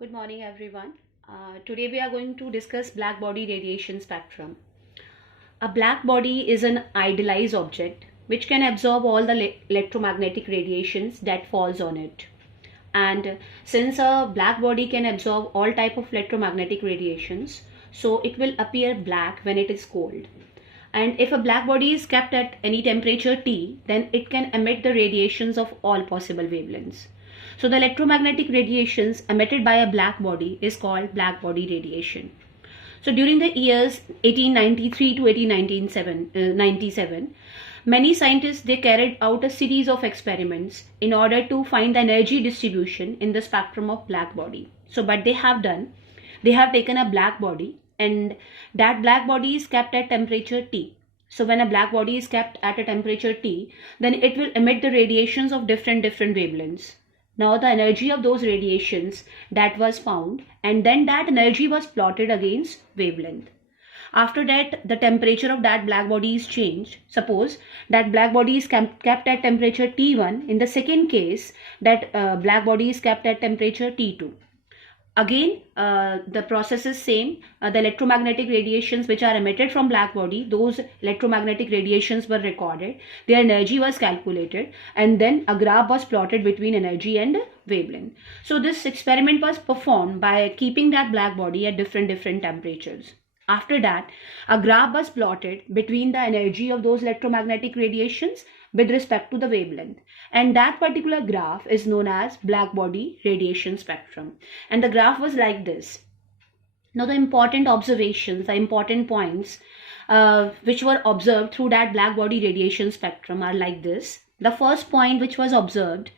Good morning, everyone. Today we are going to discuss black body radiation spectrum. A black body is an idealized object which can absorb all the electromagnetic radiations that falls on it. And since a black body can absorb all type of electromagnetic radiations, so it will appear black when it is cold. And if a black body is kept at any temperature T, then it can emit the radiations of all possible wavelengths. So the electromagnetic radiations emitted by a black body is called black body radiation. So during the years 1893 to 1897, many scientists they carried out a series of experiments in order to find the energy distribution in the spectrum of black body. So what they have done, they have taken a black body and that black body is kept at temperature T. So when a black body is kept at a temperature T, then it will emit the radiations of different wavelengths. Now the energy of those radiations that was found, and then that energy was plotted against wavelength. After that, the temperature of that black body is changed. Suppose that black body is kept at temperature T1. In the second case, that black body is kept at temperature T2. Again, the process is same. The electromagnetic radiations which are emitted from black body, those electromagnetic radiations were recorded. Their energy was calculated, and then a graph was plotted between energy and wavelength. So this experiment was performed by keeping that black body at different temperatures. After that, a graph was plotted between the energy of those electromagnetic radiations with respect to the wavelength, and that particular graph is known as black body radiation spectrum, and the graph was like this. Now the important observations, the important points which were observed through that black body radiation spectrum are like this. The first point which was observed,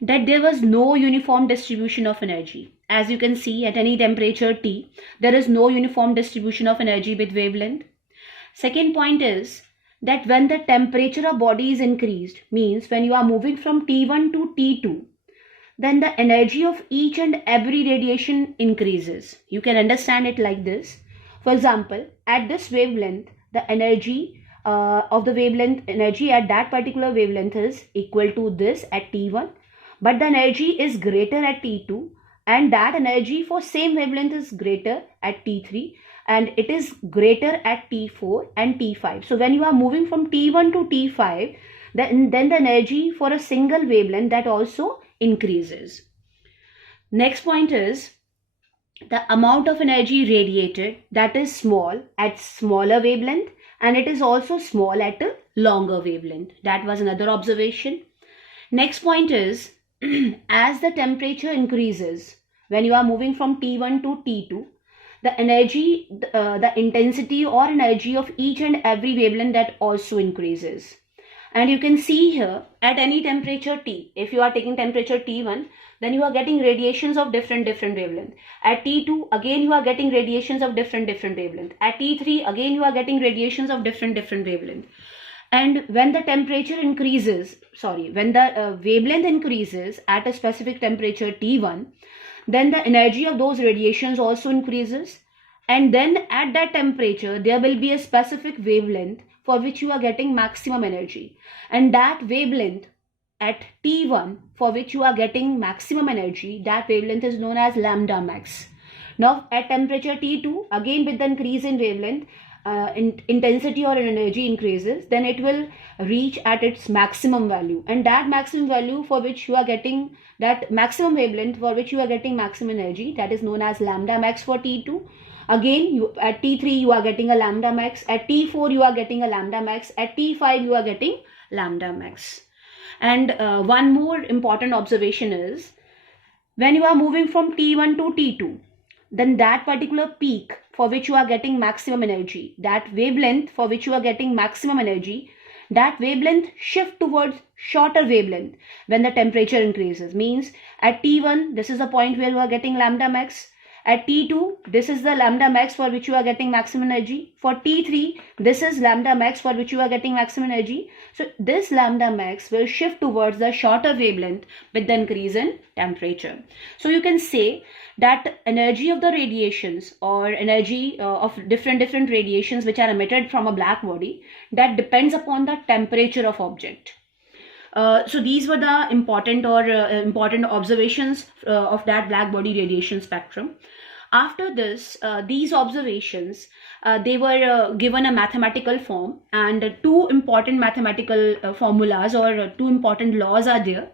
that there was no uniform distribution of energy. As you can see, at any temperature T, there is no uniform distribution of energy with wavelength. Second point is that when the temperature of body is increased, means when you are moving from T1 to T2, then the energy of each and every radiation increases. You can understand it like this. For example, at this wavelength, the energy of the wavelength energy at that particular wavelength is equal to this at T1, but the energy is greater at T2, and that energy for same wavelength is greater at T3, and it is greater at T4 and T5. So when you are moving from T1 to T5, then the energy for a single wavelength that also increases. Next point is the amount of energy radiated, that is small at smaller wavelength, and it is also small at a longer wavelength. That was another observation. Next point is as the temperature increases, when you are moving from T1 to T2, the energy, the intensity or energy of each and every wavelength that also increases. And you can see here at any temperature T, if you are taking temperature T1, then you are getting radiations of different wavelength. At T2, again you are getting radiations of different wavelength. At T3, again you are getting radiations of different wavelength. And when the temperature increases, when the wavelength increases at a specific temperature T1, then the energy of those radiations also increases. And then at that temperature, there will be a specific wavelength for which you are getting maximum energy. And that wavelength at T1 for which you are getting maximum energy, that wavelength is known as lambda max. Now at temperature T2, again with the increase in wavelength, intensity or energy increases, then it will reach at its maximum value, and that maximum value for which you are getting that maximum wavelength for which you are getting maximum energy, that is known as lambda max for T2. Again at T3 you are getting a lambda max, at T4 you are getting a lambda max, at T5 you are getting lambda max. And one more important observation is when you are moving from T1 to T2, then that particular peak for which you are getting maximum energy, that wavelength for which you are getting maximum energy, that wavelength shift towards shorter wavelength when the temperature increases. Means at T1, this is the point where you are getting lambda max. At T2, this is the lambda max for which you are getting maximum energy. For T3, this is lambda max for which you are getting maximum energy. So this lambda max will shift towards the shorter wavelength with the increase in temperature. So you can say that energy of the radiations or energy of different radiations which are emitted from a black body, that depends upon the temperature of object. So these were the important observations of that black body radiation spectrum. After this, these observations, they were given a mathematical form, and two important mathematical formulas, or two important laws are there.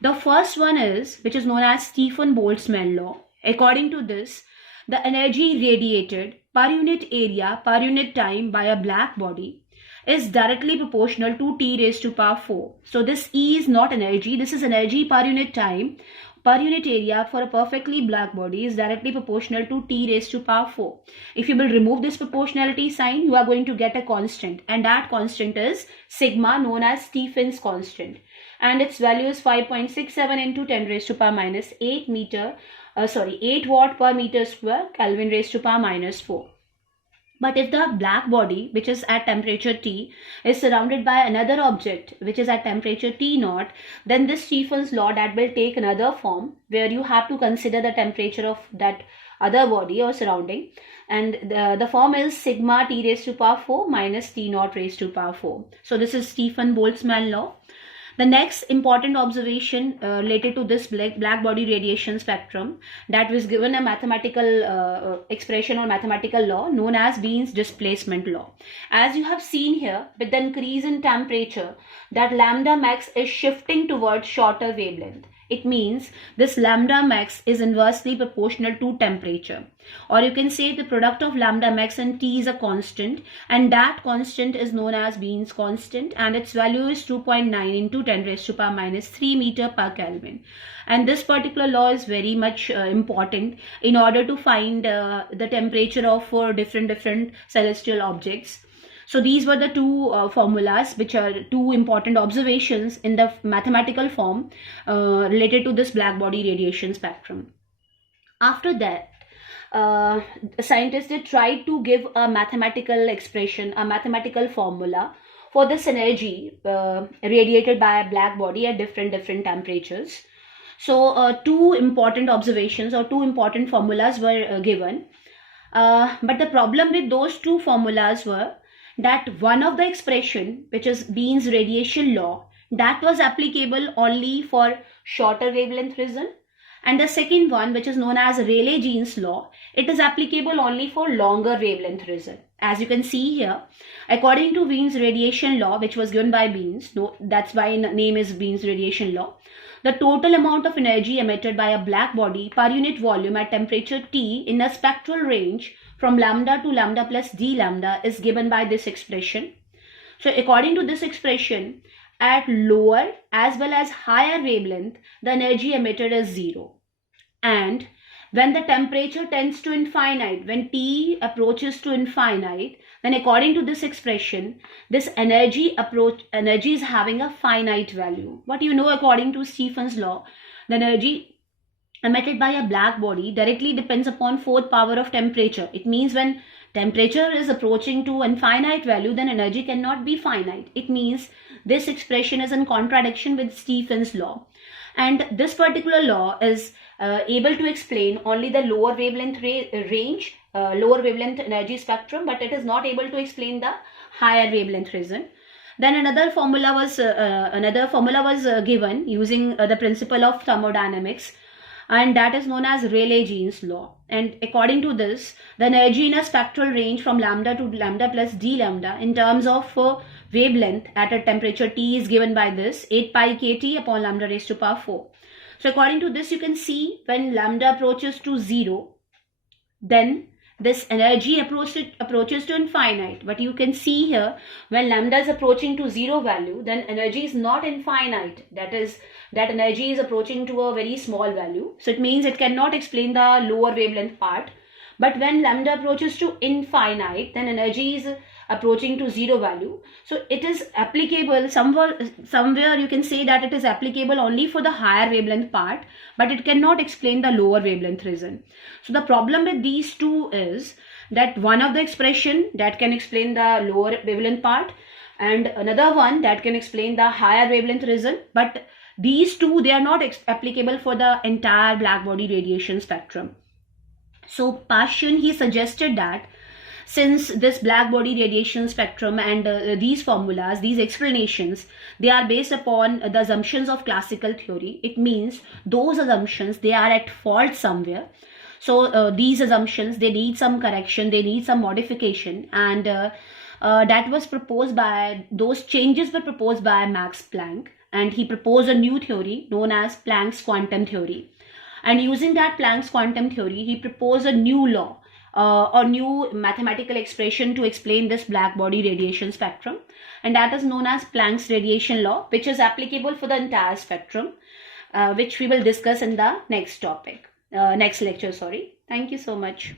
The first one is, which is known as Stefan-Boltzmann law. According to this, the energy radiated per unit area per unit time by a black body is directly proportional to T raised to power 4. So this E is not energy, this is energy per unit time per unit area for a perfectly black body is directly proportional to T raised to power 4. If you will remove this proportionality sign, you are going to get a constant, and that constant is sigma, known as Stephen's constant, and its value is 5.67 into 10 raised to power minus 8 watt per meter square, Kelvin raised to power minus 4. But if the black body, which is at temperature T, is surrounded by another object which is at temperature T naught, then this Stephen's law, that will take another form where you have to consider the temperature of that other body or surrounding, and the form is sigma T raised to power 4 minus T naught raised to power 4. So this is Stefan-Boltzmann law. The next important observation related to this black body radiation spectrum, that was given a mathematical expression or mathematical law known as Wien's displacement law. As you have seen here, with the increase in temperature, that lambda max is shifting towards shorter wavelength. It means this lambda max is inversely proportional to temperature, or you can say the product of lambda max and T is a constant, and that constant is known as Wien's constant, and its value is 2.9 into 10 raised to power minus 3 meter per Kelvin. And this particular law is very much important in order to find the temperature of different celestial objects. So these were the two formulas, which are two important observations in the mathematical form related to this black body radiation spectrum. After that, scientists did try to give a mathematical expression, a mathematical formula for this energy radiated by a black body at different temperatures. So two important observations or two important formulas were given. But the problem with those two formulas were that one of the expression, which is Wien's radiation law, that was applicable only for shorter wavelength region, and the second one, which is known as Rayleigh-Jean's law, it is applicable only for longer wavelength region. As you can see here, according to Wien's radiation law, which was given by Wien's, that's why name is Wien's radiation law, the total amount of energy emitted by a black body per unit volume at temperature T in a spectral range from lambda to lambda plus d lambda is given by this expression. So according to this expression, at lower as well as higher wavelength, the energy emitted is 0. And when the temperature tends to infinite, when T approaches to infinite, then according to this expression, this energy is having a finite value. But you know, according to Stephen's law, the energy emitted by a black body directly depends upon fourth power of temperature. It means when temperature is approaching to infinite value, then energy cannot be finite. It means this expression is in contradiction with Stephen's law. And this particular law is able to explain only the lower wavelength range, lower wavelength energy spectrum, but it is not able to explain the higher wavelength region. Then another formula was given using the principle of thermodynamics, and that is known as Rayleigh-Jean's law. And according to this, the energy in a spectral range from lambda to lambda plus d lambda in terms of wavelength at a temperature T is given by this 8 pi kT upon lambda raised to power 4. So according to this, you can see when lambda approaches to 0, then this energy approaches to infinite. But you can see here, when lambda is approaching to 0 value, then energy is not infinite. That is, that energy is approaching to a very small value. So it means it cannot explain the lower wavelength part. But when lambda approaches to infinite, then energy is approaching to 0 value. So it is applicable somewhere you can say that it is applicable only for the higher wavelength part, but it cannot explain the lower wavelength region. So the problem with these two is that one of the expression that can explain the lower wavelength part, and another one that can explain the higher wavelength region, but these two, they are not applicable for the entire black body radiation spectrum. So Paschen, he suggested that since this black body radiation spectrum and these formulas, these explanations, they are based upon the assumptions of classical theory. It means those assumptions, they are at fault somewhere. So these assumptions, they need some correction, they need some modification, and that was proposed by, those changes were proposed by Max Planck, and he proposed a new theory known as Planck's quantum theory. And using that Planck's quantum theory, he proposed a new law or new mathematical expression to explain this black body radiation spectrum, and that is known as Planck's radiation law, which is applicable for the entire spectrum, which we will discuss in the next topic, next lecture, sorry. Thank you so much.